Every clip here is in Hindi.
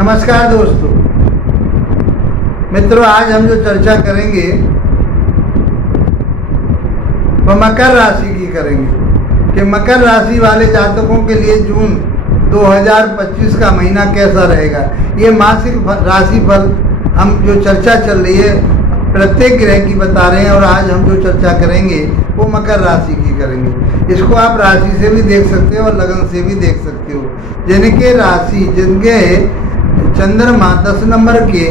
नमस्कार दोस्तों मित्रों, आज हम जो चर्चा करेंगे वो मकर राशि की करेंगे कि मकर राशि वाले जातकों के लिए जून 2025 का महीना कैसा रहेगा। ये मासिक राशि फल हम जो चर्चा चल रही है प्रत्येक ग्रह की बता रहे हैं, और आज हम जो चर्चा करेंगे वो मकर राशि की करेंगे। इसको आप राशि से भी देख सकते हो और लगन से भी देख सकते हो। जिनके राशि जिनके चंद्रमा 10 नंबर के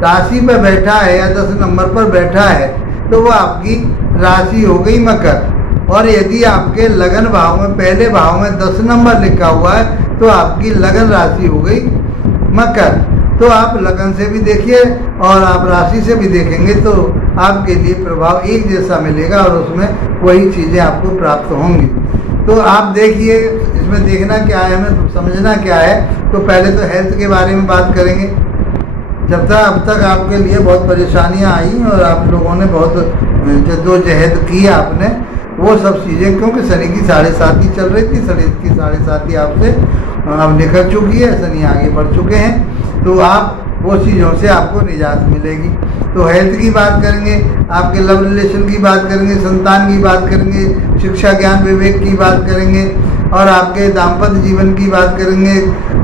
राशि पर बैठा है या 10 नंबर पर बैठा है तो वो आपकी राशि हो गई मकर। और यदि आपके लगन भाव में पहले भाव में 10 नंबर लिखा हुआ है तो आपकी लगन राशि हो गई मकर। तो आप लगन से भी देखिए और आप राशि से भी देखेंगे तो आपके लिए प्रभाव एक जैसा मिलेगा और उसमें वही चीज़ें आपको प्राप्त होंगी। तो आप देखिए, इसमें देखना क्या है, हमें समझना क्या है। तो पहले तो हेल्थ के बारे में बात करेंगे। जब तक अब तक आपके लिए बहुत परेशानियां आई और आप लोगों ने बहुत जद्दोजहद की आपने, वो सब चीज़ें, क्योंकि शनि की 7.5 चल रही थी, शनि की 7.5 आपसे अब निकल चुकी है, शनि आगे बढ़ चुके हैं, तो आप वो चीज़ों से आपको निजात मिलेगी। तो हेल्थ की बात करेंगे, आपके लव रिलेशन की बात करेंगे, संतान की बात करेंगे, शिक्षा ज्ञान विवेक की बात करेंगे, और आपके दाम्पत्य जीवन की बात करेंगे,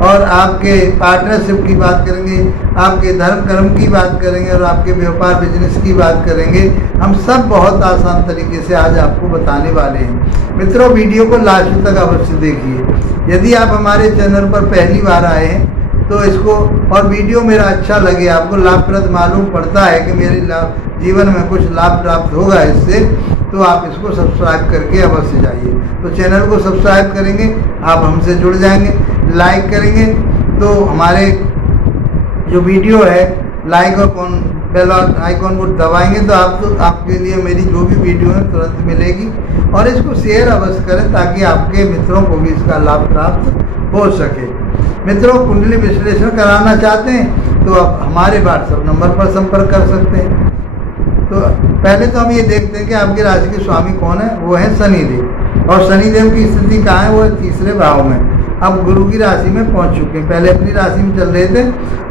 और आपके पार्टनरशिप की बात करेंगे, आपके धर्म कर्म की बात करेंगे, और आपके व्यापार बिजनेस की बात करेंगे। हम सब बहुत आसान तरीके से आज आपको बताने वाले हैं। मित्रों, वीडियो को लास्ट तक अवश्य देखिए। यदि आप हमारे चैनल पर पहली बार आए हैं तो इसको, और वीडियो मेरा अच्छा लगे, आपको लाभप्रद मालूम पड़ता है कि मेरे जीवन में कुछ लाभ प्राप्त होगा इससे, तो आप इसको सब्सक्राइब करके अवश्य जाइए। तो चैनल को सब्सक्राइब करेंगे, आप हमसे जुड़ जाएंगे, लाइक करेंगे तो हमारे जो वीडियो है लाइक और बेल आइकॉन को दबाएंगे तो आपके लिए मेरी जो भी वीडियो है तुरंत मिलेगी। और इसको शेयर अवश्य करें ताकि आपके मित्रों को भी इसका लाभ प्राप्त हो सके। मित्रों, कुंडली विश्लेषण कराना चाहते हैं तो आप हमारे व्हाट्सएप नंबर पर संपर्क कर सकते हैं। तो पहले तो हम ये देखते हैं कि आपकी राशि के स्वामी कौन है। वो है शनिदेव, और शनिदेव की स्थिति कहाँ है? वो है 3रे भाव में। अब गुरु की राशि में पहुंच चुके हैं। पहले अपनी राशि में चल रहे थे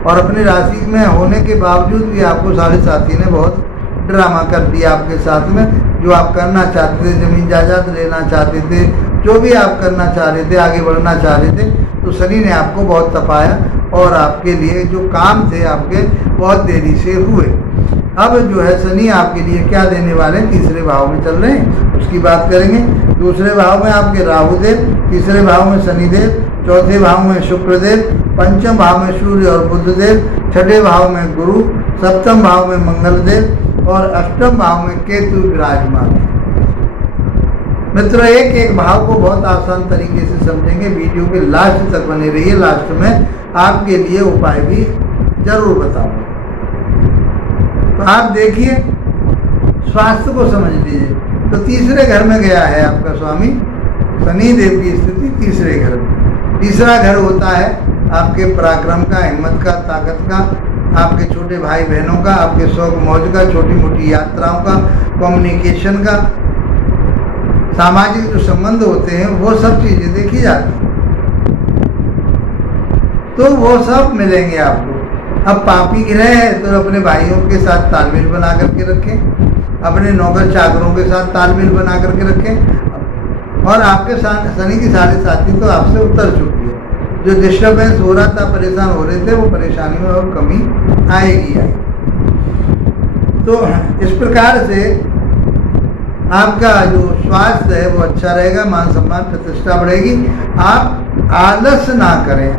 और अपनी राशि में होने के बावजूद भी आपको 7.5 ने बहुत ड्रामा कर दिया आपके साथ में। जो आप करना चाहते थे, जमीन जायदाद लेना चाहते थे, जो भी आप करना चाह रहे थे, आगे बढ़ना चाह रहे थे, तो शनि ने आपको बहुत तपाया और आपके लिए जो काम थे आपके बहुत देरी से हुए। अब जो है शनि आपके लिए क्या देने वाले हैं? 3रे भाव में चल रहे हैं, उसकी बात करेंगे। 2रे भाव में आपके राहुदेव, 3रे भाव में शनिदेव, 4थे भाव में शुक्रदेव, 5म भाव में सूर्य और बुधदेव, 6ठे भाव में गुरु, 7म भाव में मंगलदेव और 8म भाव में केतु विराजमान। मित्रों, एक भाव को बहुत आसान तरीके से समझेंगे। वीडियो के लास्ट तक बने रहिए, लास्ट में आपके लिए उपाय भी जरूर बताऊंगा। तो आप देखिए, स्वास्थ्य को समझ लीजिए। तो 3रे घर में गया है आपका स्वामी शनि देव की स्थिति 3रे घर में। 3रा घर होता है आपके पराक्रम का, हिम्मत का, ताकत का, आपके छोटे भाई बहनों का, आपके शौक मौज का, छोटी मोटी यात्राओं का, कम्युनिकेशन का, सामाजिक जो संबंध होते हैं वो सब चीजें देखी जाती हैं। तो वो सब मिलेंगे आपको। अब पापी ग्रह है तो अपने भाइयों के साथ तालमेल बना करके रखें, अपने नौकर चाकरों के साथ तालमेल बना करके रखें। और आपके शनि की 7.5 तो आपसे उतर चुकी है। जो डिस्टर्बेंस हो रहा था, परेशान हो रहे थे, वो परेशानी में और कमी आएगी। तो इस प्रकार से आपका जो स्वास्थ्य है वो अच्छा रहेगा, मान सम्मान प्रतिष्ठा बढ़ेगी। आप आलस ना करें,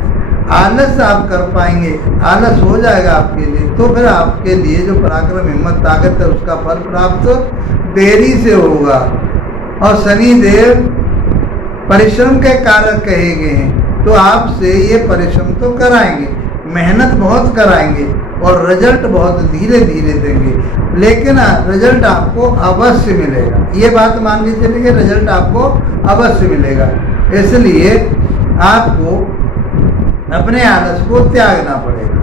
आलस आप कर पाएंगे, आलस हो जाएगा आपके लिए तो फिर आपके लिए जो पराक्रम हिम्मत ताकत है उसका फल प्राप्त देरी से होगा। और शनि देव परिश्रम के कारक कहे गए हैं, तो आपसे ये परिश्रम तो कराएंगे, मेहनत बहुत कराएंगे और रिजल्ट बहुत धीरे धीरे देंगे, लेकिन रिजल्ट आपको अवश्य मिलेगा। ये बात मान के चलिए, रिजल्ट आपको अवश्य मिलेगा। इसलिए आपको अपने आलस को त्यागना पड़ेगा।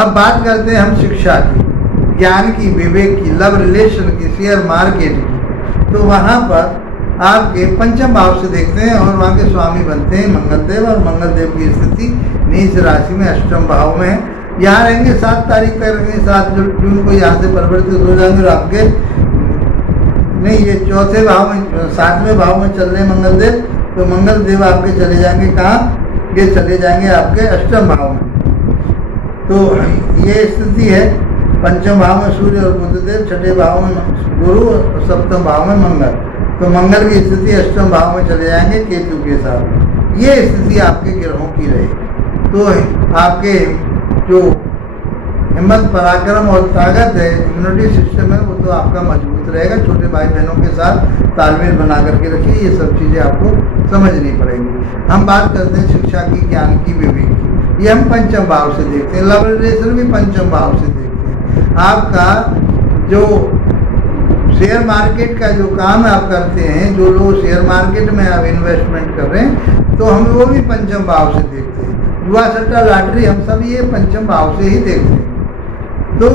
अब बात करते हैं हम शिक्षा की, ज्ञान की, विवेक की, लव रिलेशन की, शेयर मार्केट की। तो वहाँ पर आपके पंचम भाव से देखते हैं और वहाँ के स्वामी बनते हैं मंगलदेव, और मंगलदेव की स्थिति नीच राशि में अष्टम भाव में है। यहाँ रहेंगे 7 तारीख तक रहेंगे, 7 जून को यहाँ से परिवर्तित हो जाएंगे और आपके नहीं, ये चौथे भाव में 7वें भाव में चल रहे हैं मंगलदेव, तो मंगलदेव आपके चले जाएंगे कहाँ, ये चले जाएंगे आपके अष्टम भाव में। तो ये स्थिति है, पंचम भाव में सूर्य और बुधदेव, छठे भाव में गुरु और सप्तम भाव में मंगल। तो मंगल की स्थिति अष्टम भाव में चले जाएंगे केतु के साथ। ये स्थिति आपके ग्रहों की रहेगी। तो आपके जो हिम्मत, पराक्रम और ताकत है, इम्यूनिटी सिस्टम है, वो तो आपका मजबूत रहेगा। छोटे भाई बहनों के साथ तालमेल बना करके रखिए, ये सब चीज़ें आपको समझनी पड़ेंगी। हम बात करते हैं शिक्षा की, ज्ञान की, विवेक की। ये हम पंचम भाव से देखते हैं। लव रिलेशन भी पंचम भाव से देखते हैं। आपका जो शेयर मार्केट का जो काम आप करते हैं, जो लोग शेयर मार्केट में आप इन्वेस्टमेंट कर रहे हैं, तो हम वो भी पंचम भाव से देखते हैं। जुआ, सट्टा, लॉटरी, हम सब ये पंचम भाव से ही देखते हैं। तो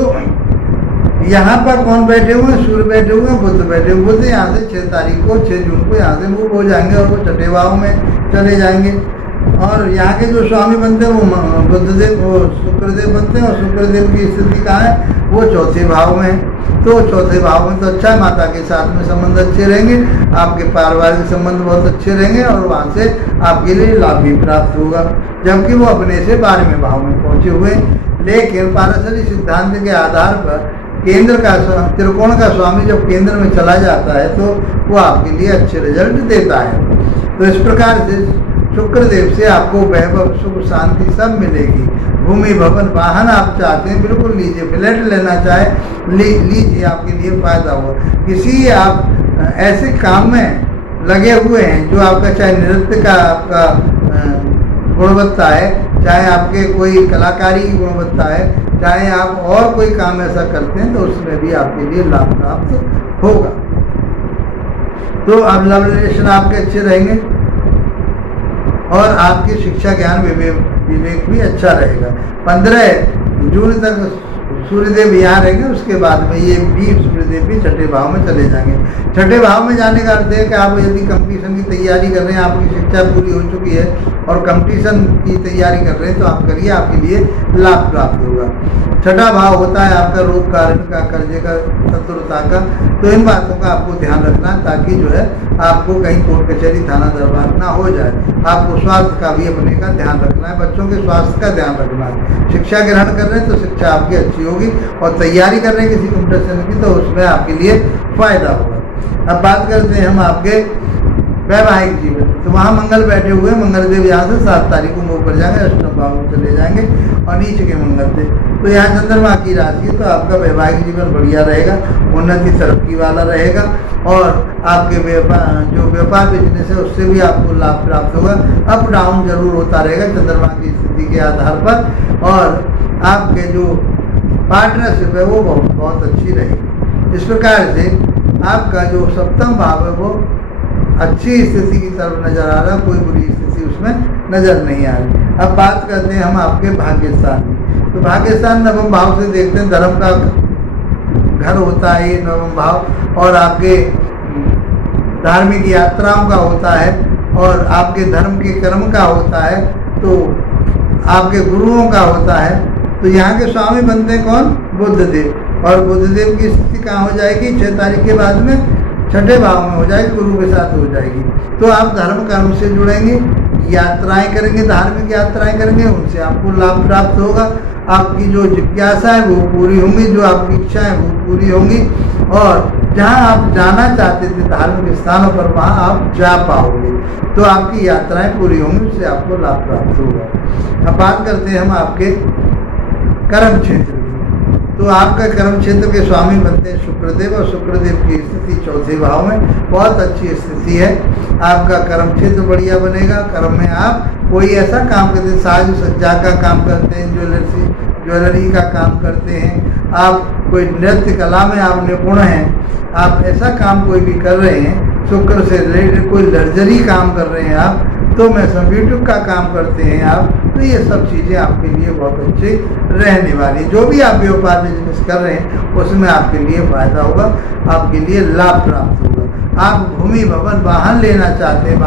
यहाँ पर कौन बैठे हुए हैं, सूर्य बैठे हुए हैं, बुध बैठे हुए। बुध यहाँ से 6 तारीख को, 6 जून को यहाँ से मूव हो जाएंगे और वो छठे भाव में चले जाएंगे। और यहाँ के जो स्वामी बनते हैं वो बुधदेव, वो शुक्रदेव बनते हैं, और शुक्रदेव की स्थिति कहाँ है, वो चौथे भाव में है। तो चौथे भाव में तो अच्छा है, माता के साथ में संबंध अच्छे रहेंगे, आपके पारिवारिक संबंध बहुत अच्छे रहेंगे और वहाँ से आपके लिए लाभ भी प्राप्त होगा। जबकि वो अपने से 12वें भाव में पहुँचे हुए। लेकिन पारस्परिक सिद्धांत के आधार पर केंद्र का, त्रिकोण का स्वामी जब केंद्र में चला जाता है तो वो आपके लिए अच्छे रिजल्ट देता है। तो इस प्रकार से शुक्रदेव से आपको वैभव, सुख, शांति सब मिलेगी। भूमि, भवन, वाहन आप चाहते हैं बिल्कुल लीजिए। फ्लैट लेना चाहे लीजिए, आपके लिए फायदा होगा। किसी आप ऐसे काम में लगे हुए हैं जो आपका, चाहे नृत्य का आपका गुणवत्ता है, चाहे आपके कोई कलाकारी की गुणवत्ता है, चाहे आप और कोई काम ऐसा करते हैं, तो उसमें भी आपके लिए लाभ प्राप्त होगा। तो अब लव रिलेशन आपके अच्छे रहेंगे और आपकी शिक्षा, ज्ञान, विवेक भी अच्छा रहेगा। 15 जून तक सूर्यदेव यहाँ रहेंगे, उसके बाद में ये भी सूर्यदेव भी छठे भाव में चले जाएंगे। छठे भाव में जाने का अर्थ है कि आप यदि कंपटीशन की तैयारी कर रहे हैं, आपकी शिक्षा पूरी हो चुकी है और कंपटीशन की तैयारी कर रहे हैं, तो आप करिए, आपके लिए लाभ प्राप्त होगा। छठा भाव होता है आपका रोग का, ऋण का, कर्जे का, शत्रुता का। तो इन बातों का आपको ध्यान रखना है, ताकि जो है आपको कहीं कोर्ट कचहरी, थाना दरबार ना हो जाए। आपको स्वास्थ्य का भी अपने का ध्यान रखना है, बच्चों के स्वास्थ्य का ध्यान रखना है। शिक्षा ग्रहण कर रहे हैं तो शिक्षा आपकी अच्छी होगी, और तैयारी कर रहे हैं किसी कंपटीशन की, तो उसमें आपके लिए फायदा होगा। अब बात करते हैं हम आपके वैवाहिक जीवन। तो वहाँ मंगल बैठे हुए, मंगलदेव यहाँ से 7 तारीख को मूव कर जाएंगे, अष्टम भाव में चले जाएंगे, और नीचे के मंगलदेव तो यहाँ चंद्रमा की राशि है। तो आपका वैवाहिक जीवन बढ़िया रहेगा, उन्नति, तरक्की वाला रहेगा, और आपके जो व्यापार बिजनेस है उससे भी आपको लाभ प्राप्त होगा। अप डाउन जरूर होता रहेगा चंद्रमा की स्थिति के आधार पर, और आपके जो पार्टनरशिप है वो बहुत अच्छी रहेगी। इस प्रकार से आपका जो सप्तम भाव है वो अच्छी स्थिति की तरफ नजर आ रहा है, कोई बुरी स्थिति उसमें नजर नहीं आ रही। अब बात करते हैं हम आपके भाग्यस्थान की। तो भाग्यस्थान नवम भाव से देखते हैं, धर्म का घर होता है ये नवम भाव, और आपके धार्मिक यात्राओं का होता है, और आपके धर्म के कर्म का होता है, तो आपके गुरुओं का होता है। तो यहाँ के स्वामी बनते हैं कौन, बुधदेव, और बुधदेव की स्थिति कहाँ हो जाएगी, 6 तारीख के बाद में छठे भाव में हो जाएगी, गुरु के साथ हो जाएगी। तो आप धर्म कर्म से जुड़ेंगे, यात्राएं करेंगे, धार्मिक यात्राएं करेंगे, उनसे आपको लाभ प्राप्त होगा। आपकी जो जिज्ञासा है वो पूरी होंगी, जो आपकी इच्छा है वो पूरी होंगी, और जहां आप जाना चाहते थे धार्मिक स्थानों पर, वहां आप जा पाओगे। तो आपकी यात्राएं पूरी होंगी, उससे आपको लाभ प्राप्त होगा। अब बात करते हैं हम आपके कर्म क्षेत्र। तो आपका कर्म क्षेत्र के स्वामी बनते हैं शुक्रदेव, और शुक्रदेव की स्थिति चौथे भाव में बहुत अच्छी स्थिति है। आपका कर्म क्षेत्र बढ़िया बनेगा। कर्म में आप कोई ऐसा काम करते हैं, साज सज्जा का काम करते हैं, ज्वेलरी का काम करते हैं, आप कोई नृत्य कला में आप निपुण हैं, आप ऐसा काम कोई भी कर रहे हैं, शुक्र से रिलेटेड कोई लग्जरी काम कर रहे हैं आप, तो मैं यूट्यूब का काम करते हैं आप, तो ये सब चीज़ें आपके लिए बहुत अच्छी रहने वाली। जो भी आप व्यापार बिजनेस कर रहे हैं उसमें आपके लिए फ़ायदा होगा, आपके लिए लाभ प्राप्त होगा। आप भूमि भवन वाहन लेना चाहते हैं,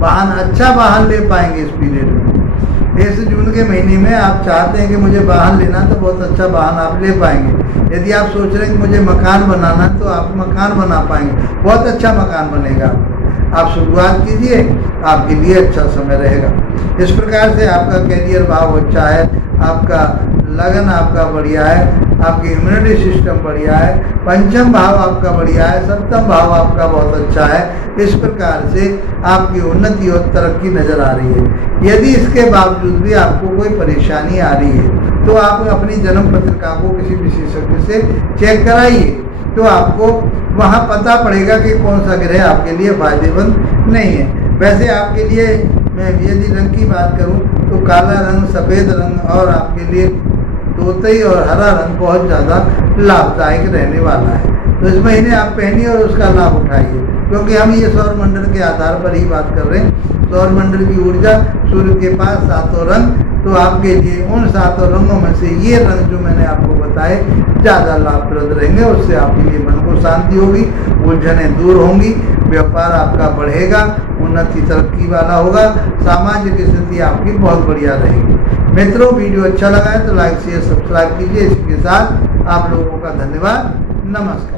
वाहन अच्छा वाहन ले पाएंगे इस पीरियड में। इस जून के महीने में आप चाहते हैं कि मुझे वाहन लेना, तो बहुत अच्छा वाहन आप ले पाएंगे। यदि आप सोच रहे हैं कि मुझे मकान बनाना, तो आप मकान बना पाएंगे, बहुत अच्छा मकान बनेगा। आप शुरुआत कीजिए, आपके लिए अच्छा समय रहेगा। इस प्रकार से आपका कैरियर भाव अच्छा है, आपका लगन आपका बढ़िया है, आपकी इम्यूनिटी सिस्टम बढ़िया है, पंचम भाव आपका बढ़िया है, सप्तम भाव आपका बहुत अच्छा है। इस प्रकार से आपकी उन्नति और तरक्की नजर आ रही है। यदि इसके बावजूद भी आपको कोई परेशानी आ रही है, तो आप अपनी जन्म पत्रिका को किसी विशेषज्ञ से चेक कराइए, तो आपको वहाँ पता पड़ेगा कि कौन सा ग्रह आपके लिए फायदेमंद नहीं है। वैसे आपके लिए मैं यदि रंग की बात करूं, तो काला रंग, सफ़ेद रंग और आपके लिए तोतई और हरा रंग बहुत ज़्यादा लाभदायक रहने वाला है। तो इस महीने आप पहनिए और उसका लाभ उठाइए, क्योंकि हम ये सौर मंडल के आधार पर ही बात कर रहे हैं। सौर मंडल की ऊर्जा, सूर्य के पास 7 रंग, तो आपके लिए उन 7 रंगों में से ये रंग जो मैंने आपको बताए ज़्यादा लाभप्रद रहेंगे। उससे आपके लिए मन को शांति होगी, उलझनें दूर होंगी, व्यापार आपका बढ़ेगा, उन्नति तरक्की वाला होगा, सामाजिक स्थिति आपकी बहुत बढ़िया रहेगी। मित्रों, वीडियो अच्छा लगा है तो लाइक शेयर सब्सक्राइब कीजिए। इसके साथ आप लोगों का धन्यवाद। नमस्कार।